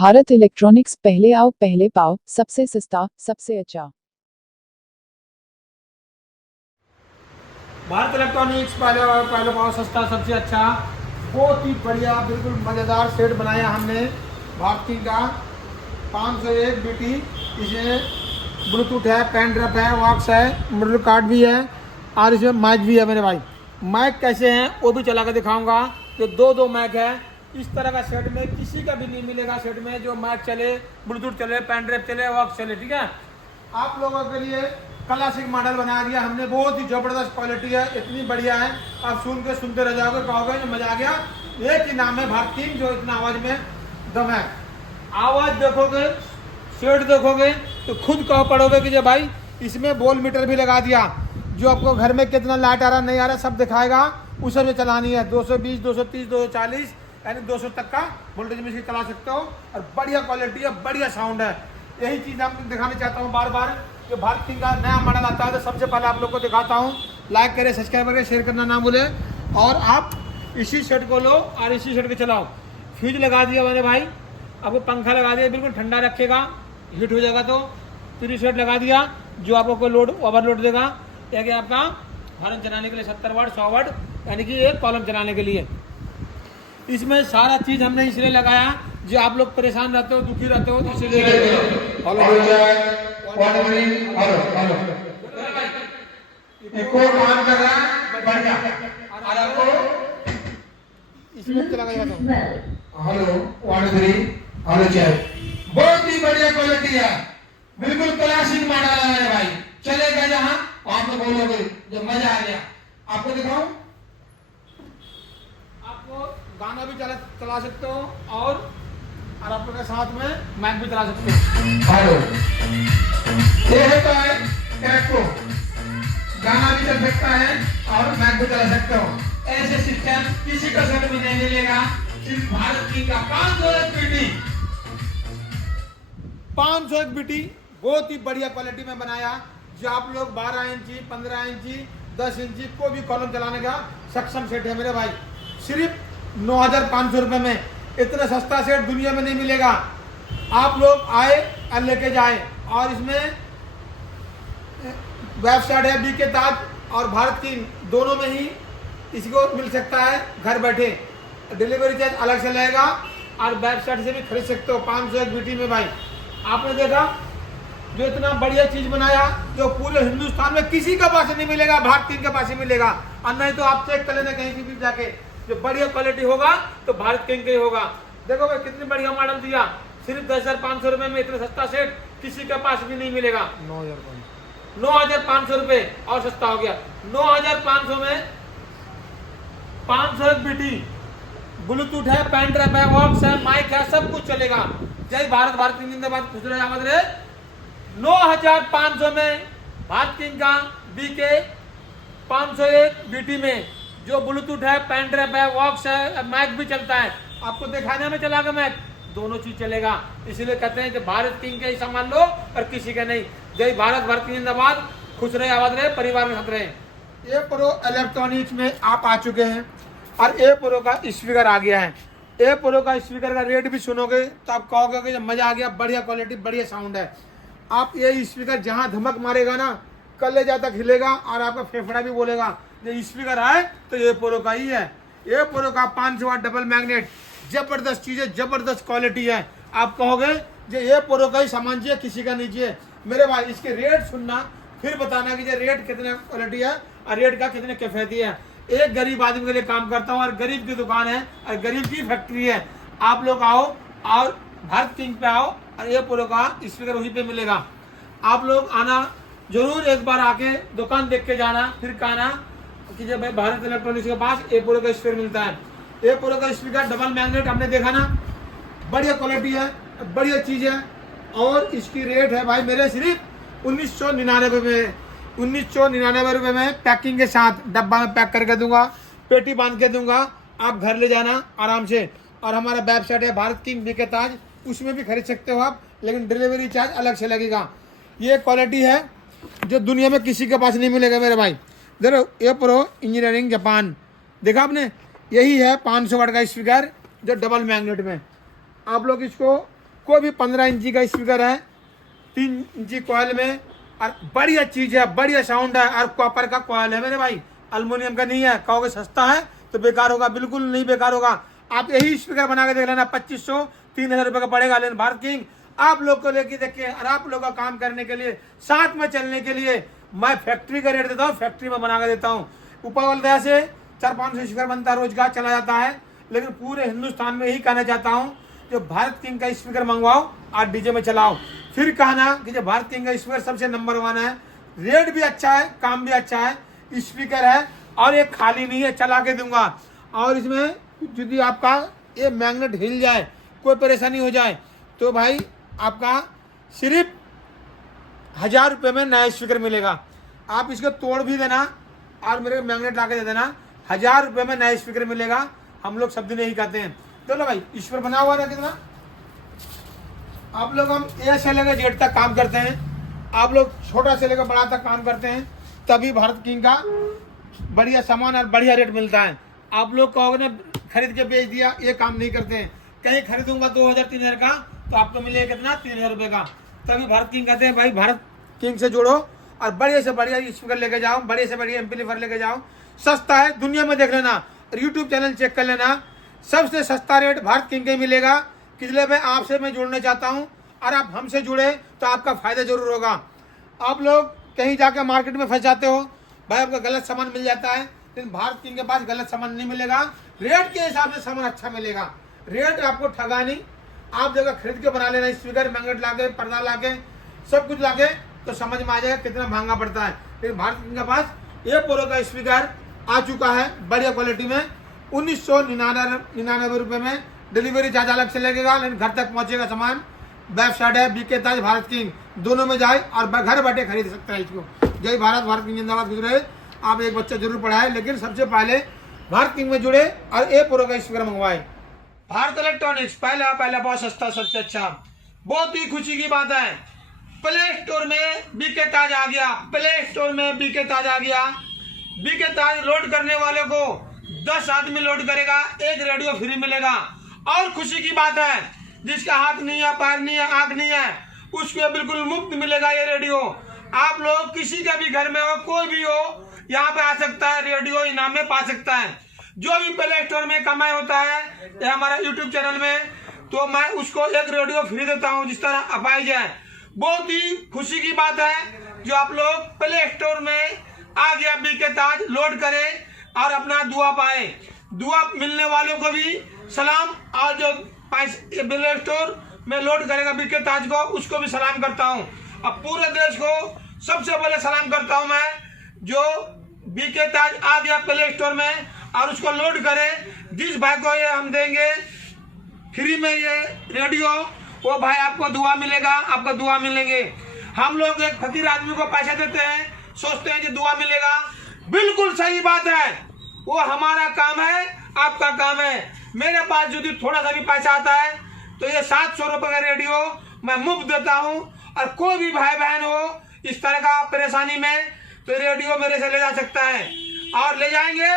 Bharat electronics, पहले आओ पहले पाओ, सबसे सस्ता सबसे अच्छा। भारत इलेक्ट्रॉनिक्स, पहले आओ पहले पाओ, सस्ता सबसे अच्छा। बहुत ही बढ़िया, बिल्कुल मज़ेदार सेट बनाया हमने भारती का। 501 बीटी, इसमें ब्लूटूथ है, पेन ड्राइव है, वॉक्स है, मॉडल कार्ड भी है और इसमें माइक भी है मेरे भाई। माइक कैसे हैं वो भी चला कर दिखाऊंगा। तो दो माइक है। इस तरह का सेट में किसी का भी नहीं मिलेगा सेट में जो माइक चले, ब्लूटूथ चले, पेन ड्राइव चले, वॉक्स चले। ठीक है, आप लोगों के लिए क्लासिक मॉडल बना दिया हमने। बहुत ही जबरदस्त क्वालिटी है, इतनी बढ़िया है, आप सुन के सुनते रह जाओगे, कहोगे जो मजा आ गया। एक ही नाम है भारती, जो इतना आवाज में दम है। आवाज देखोगे, सेट देखोगे तो खुद कह पड़ोगे कि जो भाई इसमें वोल मीटर भी लगा दिया, जो आपको घर में कितना लाइट आ रहा नहीं आ रहा सब दिखाएगा। उस में चलानी है 220, 230, 240 यानी 200 तक का वोल्टेज में इसकी चला सकते हो। और बढ़िया क्वालिटी है, बढ़िया साउंड है। यही चीज़ आपको दिखाना चाहता हूँ बार बार कि भारत किंग का नया मॉडल आता है तो सबसे पहले आप लोग को दिखाता हूँ। लाइक करें, सब्सक्राइब करें, शेयर करना ना भूलें। और आप इसी सेट को लो और इसी सेट को चलाओ। फ्यूज लगा दिया मैंने भाई, आपको पंखा लगा दिया, बिल्कुल ठंडा रखेगा, हीट हो जाएगा। तो 3 सेट लगा दिया जो आपको कोई लोड ओवरलोड देगा। या कि आपका हॉर्न चलाने के लिए 70 वाट, 100 वाट यानी कि एक कॉलम चलाने के लिए। इसमें सारा चीज़ हमने इसलिए लगाया जो आप लोग परेशान रहते हो, दुखी रहते हो, तो इसलिए काम कर रहा है बढ़िया। और आपको इसमें चला गया हेलो 1 3 हेलो चेक। बहुत ही बढ़िया क्वालिटी है, बिल्कुल क्लासिक मॉडल है मेरे भाई। चलेगा जहां आप तो बोलोगे जो मजा आ गया। आपको दिखाऊं, आपको गाना भी चला सकते हो और आप लोग के साथ में मैच भी चला सकते हो। हेलो, ये होता है इलेक्ट्रो, गाना भी चल सकता है और मैच भी चला सकते हो। ऐसे सिस्टम किसी का सेट में नहीं मिलेगा, सिर्फ भारत की का 501 बीटी। 501 बीटी बहुत ही बढ़िया क्वालिटी में बनाया, जो आप लोग 12 इंची, 15 इंची, 10 इंची को भी कॉलम चलाने का सक्षम सेट है मेरे भाई। सिर्फ 9,500 रुपये में इतना सस्ता सेट दुनिया में नहीं मिलेगा। आप लोग आए और लेके जाए। और इसमें वेबसाइट है बीके ताज और भारत की, दोनों में ही इसको मिल सकता है घर बैठे। डिलीवरी चार्ज अलग से लगेगा और वेबसाइट से भी खरीद सकते हो 501 बीटी में भाई। आपने देखा जो इतना बढ़िया चीज बनाया, जो पूरे हिंदुस्तान में किसी का पास नहीं मिलेगा, भारत किंग के पास ही मिलेगा। और नहीं तो आप चेक कर लेना कहीं की भी जाके, जो बढ़िया क्वालिटी होगा तो भारत किंग का ही होगा। देखो भाई कितनी बढ़िया मॉडल दिया, सिर्फ 10,500 रुपए में इतना सस्ता सेट किसी के पास भी नहीं मिलेगा। 9,500 रुपए और सस्ता हो गया। 9,500 में 501 बीटी, ब्लूटूथ है, पेन ड्राइव है, वॉक्स है, माइक है, सब कुछ चलेगा। जय भारत, भारत किंग जिंदाबाद, खुश रहे, आबाद रहे। 9,500 में भारत किंग का बीके 501 बीटी में जो ब्लूटूथ है, पेन ड्राइव है, वॉक्स है, माइक भी चलता है। आपको दिखाने में चलागा मैक, दोनों चीज चलेगा। इसीलिए कहते हैं कि भारत किंग का ही सामान लो और किसी का नहीं। जय भारत, भारत किंग जिंदाबाद, खुश रहे, आबाद रहे, परिवार में साथ रहे। ए प्रो इलेक्ट्रॉनिक्स में आप आ चुके हैं और ए प्रो का स्पीकर आ गया है। ए प्रो का स्पीकर का रेट भी सुनोगे तो आप कहोगे कि मजा आ गया, बढ़िया क्वालिटी, बढ़िया साउंड है। आप ये स्पीकर जहां धमक मारेगा ना, कलेजा तक हिलेगा और आपका फेफड़ा भी बोलेगा। ये स्पीकर है तो ये प्रो का ही है। ये प्रो का 500 वाट डबल मैग्नेट, जबरदस्त चीज है, जबरदस्त क्वालिटी है। आप कहोगे जो ये प्रो का ही सामान चाहिए, किसी का नहीं चाहिए। मेरे भाई इसके रेट सुनना, फिर बताना कि ये रेट कितने क्वालिटी है और रेट का कितने कैफियती है। एक गरीब आदमी के लिए काम करता हूँ और गरीब की दुकान है और गरीब की फैक्ट्री है। आप लोग आओ और भारत किंग पे आओ और ये प्रो का स्पीकर वहीं पे मिलेगा। आप लोग आना जरूर, एक बार आके दुकान देख के जाना, फिर कहना कि जब भारत इलेक्ट्रॉनिक्स के पास ए प्रो का स्पीकर मिलता है। ए प्रो का स्पीकर डबल मैग्नेट हमने देखा ना, बढ़िया क्वालिटी है, बढ़िया चीज़ है। और इसकी रेट है भाई मेरे सिर्फ 1999 में। 1999 रुपये में पैकिंग के साथ डब्बा में पैक करके दूंगा, पेटी बांध के दूंगा, आप घर ले जाना आराम से। और हमारा वेबसाइट है भारत किंग बीके ताज, उसमें भी खरीद सकते हो आप, लेकिन डिलीवरी चार्ज अलग से लगेगा। ये क्वालिटी है जो दुनिया में किसी के पास नहीं मिलेगा मेरे भाई। देखो ये प्रो इंजीनियरिंग जापान, देखा आपने, यही है 500 वाट का स्पीकर जो डबल मैग्नेट में। आप लोग इसको कोई भी 15 इंची का स्पीकर है, 3 इंची कॉयल में, और बढ़िया चीज है, बढ़िया साउंड है, और कॉपर का कॉयल है मेरे भाई, अल्युमिनियम का नहीं है। कहोगे सस्ता है तो बेकार होगा, बिल्कुल नहीं बेकार होगा। आप यही स्पीकर बना के देख लेना, 2500 3000 रुपये का पड़ेगा। लेकिन भारत किंग आप लोग को लेके देखिए, और आप लोग का काम करने के लिए, साथ में चलने के लिए मैं फैक्ट्री का रेट देता हूँ, फैक्ट्री में बना के देता हूँ। ऊपर वाले दया से 400-500 स्पीकर बनता है, रोजगार चला जाता है। लेकिन पूरे हिंदुस्तान में यही कहना चाहता हूँ, जो भारत किंग का स्पीकर मंगवाओ और डीजे में चलाओ। फिर कहना कि जो भारत किंग का स्पीकर सबसे नंबर 1 है, रेट भी अच्छा है, काम भी अच्छा है, स्पीकर है, और ये खाली नहीं है, चला के दूंगा। और इसमें यदि आपका ये मैग्नेट हिल जाए, कोई परेशानी हो जाए, तो भाई आपका सिर्फ 1000 रुपये में नया स्पीकर मिलेगा। आप इसको तोड़ भी देना और मेरे मैग्नेट ला के दे देना, 1000 रुपये में नया स्पीकर मिलेगा। हम लोग सब दिन यही कहते हैं। चलो भाई, स्पीकर बना हुआ ना कितना। आप लोग हम ए से लेकर जेड तक काम करते हैं, आप लोग छोटा से लेकर बड़ा तक काम करते हैं, तभी भारत किंग का बढ़िया सामान और बढ़िया रेट मिलता है। आप लोग कहोगे ना खरीद के बेच दिया, ये काम नहीं करते हैं। कहीं खरीदूंगा 2000-3000 का, तो आपको मिलेगा कितना, 3000 रुपये का। तभी भारत किंग कहते हैं भाई, भारत किंग से जुड़ो और बढ़िया से बढ़िया स्पीकर लेके जाओ, बढ़िया से बढ़िया एम्पलीफायर लेके जाओ। सस्ता है, दुनिया में देख लेना, यूट्यूब चैनल चेक कर लेना, सबसे सस्ता रेट भारत किंग का मिलेगा। इसलिए मैं जुड़ना चाहता हूँ, और आप हमसे जुड़े तो आपका फायदा जरूर होगा। आप लोग कहीं जाकर मार्केट में फंस जाते हो भाई, आपका गलत सामान मिल जाता है, लेकिन भारत किंग के पास गलत सामान नहीं मिलेगा, रेट के हिसाब से सामान अच्छा मिलेगा। रेट आपको ठगा नहीं, आप जगह खरीद के बना लेना, स्पीकर मैग्नेट लाके, पर्दा लाके, सब कुछ लाके, तो समझ में आ जाएगा कितना महंगा पड़ता है। लेकिन भारत किंग के पास ये पोलो का स्पीकर आ चुका है बढ़िया क्वालिटी में, 1999 रुपये में। डिलीवरी चार्ज अलग से लगेगा, लेकिन घर तक पहुंचेगा सामान। वेबसाइट है बीके ताज भारत किंग, दोनों में जाए और घर बैठे खरीद सकते हैं इसको। जय भारत, भारत किंग जिंदाबाद। गुजरे आप एक बच्चा जरूर पढ़ाए, लेकिन सबसे पहले भारत किंग में जुड़े और ए प्रो का स्पीकर मंगवाए। भारत इलेक्ट्रॉनिक्स पहला बहुत सस्ता, सबसे अच्छा। बहुत ही खुशी की बात है, प्ले स्टोर में बीके ताज आ गया, प्ले स्टोर में बीके ताज आ गया। बीके ताज लोड करने वाले को 10 आदमी लोड करेगा, एक रेडियो फ्री मिलेगा। और खुशी की बात है, जिसका हाथ नहीं है, पैर नहीं है, आंख नहीं है, उसको बिल्कुल मुफ्त मिलेगा ये रेडियो। आप लोग किसी का भी घर में हो, कोई भी हो, यहाँ पे आ सकता है, रेडियो इनाम में पा सकता है। जो भी प्ले स्टोर में कमाई होता है ये हमारा यूट्यूब चैनल में, तो मैं उसको एक रेडियो फ्री देता हूँ, जिस तरह अपाई जाए। बहुत ही खुशी की बात है, जो आप लोग प्ले स्टोर में आ गया बीके ताज, लोड करें और अपना दुआ पाए। दुआ मिलने वालों को भी सलाम, और जो प्ले स्टोर में लोड करेगा बीके ताज को, उसको भी सलाम करता हूं। अब पूरे देश को सबसे पहले सलाम करता हूं मैं, जो बीके ताज आ गया प्ले स्टोर में और उसको लोड करे। जिस भाई को ये हम देंगे फ्री में ये रेडियो, वो भाई आपको दुआ मिलेगा, आपको दुआ मिलेंगे। हम लोग एक फकीर आदमी को पैसे देते हैं, सोचते हैं कि दुआ मिलेगा, बिल्कुल सही बात है। वो हमारा काम है, आपका काम है। मेरे पास यदि थोड़ा सा भी पैसा आता है तो ये 700 रुपये का रेडियो मैं मुफ्त देता हूँ। और कोई भी भाई बहन हो इस तरह का परेशानी में, तो रेडियो मेरे से ले जा सकता है, और ले जाएंगे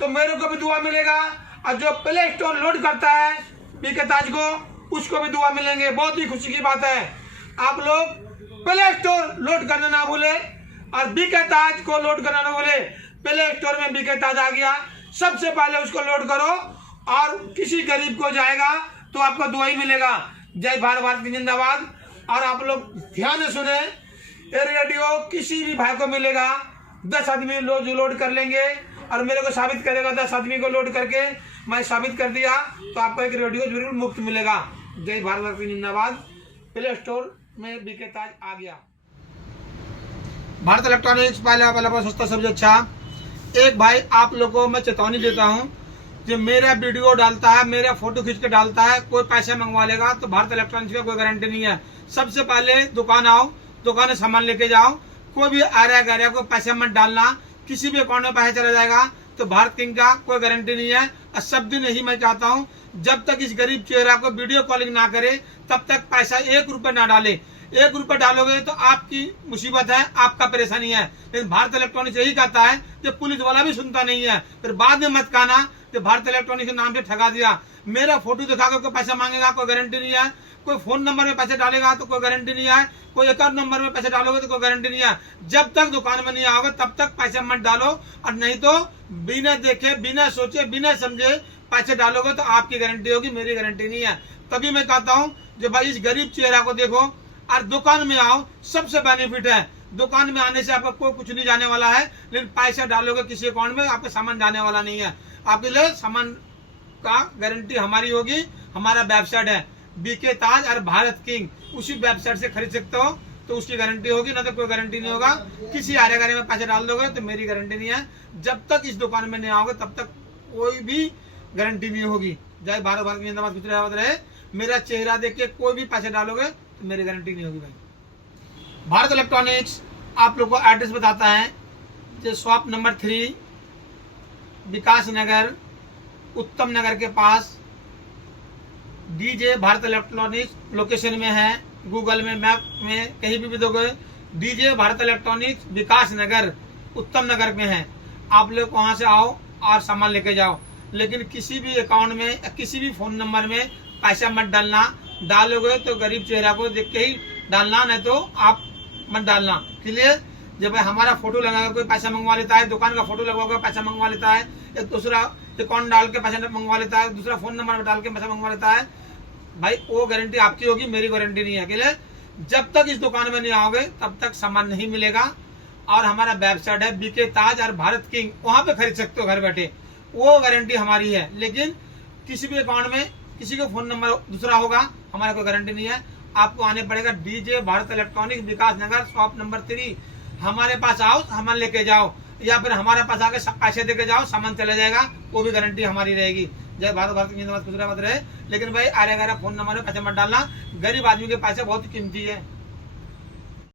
तो मेरे को भी दुआ मिलेगा। और जो प्ले स्टोर लोड करता है बीके ताज को, उसको भी दुआ मिलेंगे। बहुत ही खुशी की बात है। आप लोग प्ले स्टोर लोड करना ना भूले और बीके ताज को लोड करना ना भूले। प्ले स्टोर में बीके ताज आ गया, सबसे पहले उसको लोड करो, और किसी गरीब को जाएगा तो आपको दुआ ही मिलेगा। जय भारत, भारत की जिंदाबाद। और आप लोग ध्यान से सुने, ये रेडियो किसी भी भाई को मिलेगा। 10 आदमी लोड कर लेंगे और मेरे को साबित करेगा, 10 आदमी को लोड करके मैं साबित कर दिया, तो आपको एक रेडियो जरूर मुफ्त मिलेगा। जय भारत, भारत की जिंदाबाद। प्ले स्टोर में बीके ताज आ गया। भारत इलेक्ट्रॉनिक्स पहला बहुत सस्ता, सबसे अच्छा। एक भाई आप लोगों को मैं चेतावनी देता हूं, जो मेरा वीडियो डालता है, मेरा फोटो खींच के डालता है, कोई पैसे मंगवा लेगा तो भारत इलेक्ट्रॉनिक्स का कोई गारंटी नहीं है। सबसे पहले दुकान आओ, दुकान से सामान लेके जाओ। कोई भी आर्या गार्या को पैसे मत डालना, किसी भी अकाउंट में पैसा चला जाएगा तो भारत किंग का कोई गारंटी नहीं है। और सब दिन यही मैं चाहता हूँ, जब तक इस गरीब चेहरा को वीडियो कॉलिंग ना करे तब तक पैसा 1 रुपये ना डाले। 1 रुपये डालोगे तो आपकी मुसीबत है, आपका परेशानी है। लेकिन भारत इलेक्ट्रॉनिक्स यही कहता है कि पुलिस वाला भी सुनता नहीं है। फिर बाद में मत कहना कि भारत इलेक्ट्रॉनिक्स के नाम से ठगा दिया। मेरा फोटो दिखा कर कोई पैसा मांगेगा, कोई गारंटी नहीं है। कोई फोन नंबर में पैसे डालेगा तो कोई गारंटी नहीं है, कोई अकाउंट नंबर में पैसे डालोगे तो कोई गारंटी नहीं है। जब तक दुकान में नहीं आओगे तब तक पैसे मत डालो, और नहीं तो बिना देखे, बिना सोचे, बिना समझे पैसे डालोगे तो आपकी गारंटी होगी, मेरी गारंटी नहीं है। तभी मैं कहता हूँ जो भाई इस गरीब चेहरा को देखो और दुकान में आओ, सबसे बेनिफिट है। दुकान में आने से आपका कोई कुछ नहीं जाने वाला है, लेकिन पैसा डालोगे किसी अकाउंट में आपका सामान जाने वाला नहीं है। आपके लिए सामान का गारंटी हमारी होगी। हमारा वेबसाइट है बीके ताज और भारत किंग, उसी वेबसाइट से खरीद सकते हो तो उसकी गारंटी होगी, ना तो कोई गारंटी नहीं होगा। किसी आरे गारे में पैसे डाल दोगे तो मेरी गारंटी नहीं है। जब तक इस दुकान में नहीं आओगे तब तक कोई भी गारंटी नहीं होगी। जय भारत, भारत की जिंदाबाद, गुजरात रहे। मेरा चेहरा देख के कोई भी पैसे डालोगे तो मेरी गारंटी नहीं होगी भाई। भारत इलेक्ट्रॉनिक्स आप लोग को एड्रेस बताता है, जो शॉप नंबर 3 विकास नगर उत्तम नगर के पास डीजे भारत इलेक्ट्रॉनिक्स लोकेशन में है। गूगल में मैप में कहीं भी दोगे डीजे भारत इलेक्ट्रॉनिक्स विकास नगर उत्तम नगर में है। आप लोग वहां से आओ और सामान लेके जाओ, लेकिन किसी भी अकाउंट में किसी भी फोन नंबर में पैसा मत डालना। डालोगे तो गरीब चेहरा को देख के ही डालना, नहीं तो आप मत डालना। क्लियर? जब हमारा फोटो लगाकर कोई पैसा मंगवा लेता है, दुकान का फोटो लगाकर पैसा मंगवा लेता है, एक दूसरा अकाउंट डाल के पैसा मंगवा लेता है, दूसरा फोन नंबर डाल के पैसा मंगवा लेता है, भाई वो गारंटी आपकी होगी, मेरी गारंटी नहीं है। क्लियर? जब तक इस दुकान में नहीं आओगे तब तक सामान नहीं मिलेगा। और हमारा वेबसाइट है बीके ताज और भारत किंग, वहां पे खरीद सकते हो घर बैठे, वो गारंटी हमारी है। लेकिन किसी भी अकाउंट में किसी का फोन नंबर दूसरा होगा, हमारा कोई गारंटी नहीं है। आपको आने पड़ेगा डीजे भारत इलेक्ट्रॉनिक्स विकास नगर शॉप नंबर 3। हमारे पास आओ, सामान लेके जाओ, या फिर हमारे पास आके पैसे देके जाओ, सामान चला जाएगा, वो भी गारंटी हमारी रहेगी। जय भारत, भारत की जिंदाबाद, गुजरात रहे। लेकिन भाई आरे गारे फोन नंबर में पैसे मत डालना, गरीब आदमी के पैसे बहुत कीमती है।